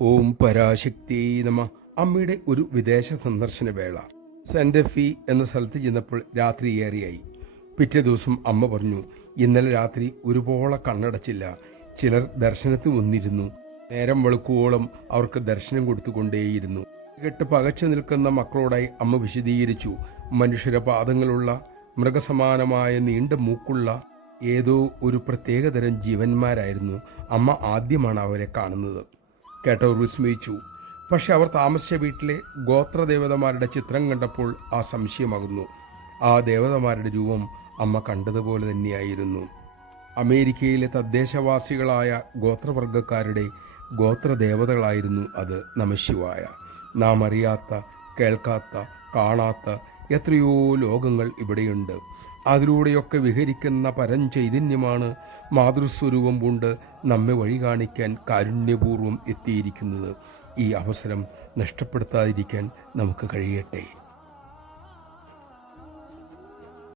ഓം പരാശക്തി നമ. അമ്മയുടെ ഒരു വിദേശ സന്ദർശന വേള. സെന്റഫി എന്ന സ്ഥലത്ത് ചെന്നപ്പോൾ രാത്രി ഏറെയായി. പിറ്റേ ദിവസം അമ്മ പറഞ്ഞു, ഇന്നലെ രാത്രി ഒരുപോലെ കണ്ണടച്ചില്ല. ചിലർ ദർശനത്തിന് വന്നിരുന്നു. നേരം വെളുക്കുവോളം അവർക്ക് ദർശനം കൊടുത്തുകൊണ്ടേയിരുന്നു. കേട്ട് പകച്ചു നിൽക്കുന്ന മക്കളോടായി അമ്മ വിശദീകരിച്ചു. മനുഷ്യര പാദങ്ങളുള്ള, മൃഗസമാനമായ നീണ്ട മൂക്കുള്ള ഏതോ ഒരു പ്രത്യേകതരം ജീവന്മാരായിരുന്നു. അമ്മ ആദ്യമാണ് അവരെ കാണുന്നത്. കേട്ടവർ വിസ്മയിച്ചു. പക്ഷെ അവർ താമസിച്ച വീട്ടിലെ ഗോത്രദേവതമാരുടെ ചിത്രം കണ്ടപ്പോൾ ആ സംശയമാകുന്നു. ആ ദേവതമാരുടെ രൂപം അമ്മ കണ്ടതുപോലെ തന്നെയായിരുന്നു. അമേരിക്കയിലെ തദ്ദേശവാസികളായ ഗോത്രവർഗക്കാരുടെ ഗോത്രദേവതകളായിരുന്നു അത്. നമഃശിവായ. നാം അറിയാത്ത, കേൾക്കാത്ത, കാണാത്ത എത്രയോ ലോകങ്ങൾ ഇവിടെയുണ്ട്. അതിലൂടെയൊക്കെ വിഹരിക്കുന്ന പരംചൈതന്യമാണ് മാതൃസ്വരൂപം കൊണ്ട് നമ്മെ വഴി കാണിക്കാൻ കാരുണ്യപൂർവ്വം എത്തിയിരിക്കുന്നത്. ഈ അവസരം നഷ്ടപ്പെടുത്താതിരിക്കാൻ നമുക്ക് കഴിയട്ടെ.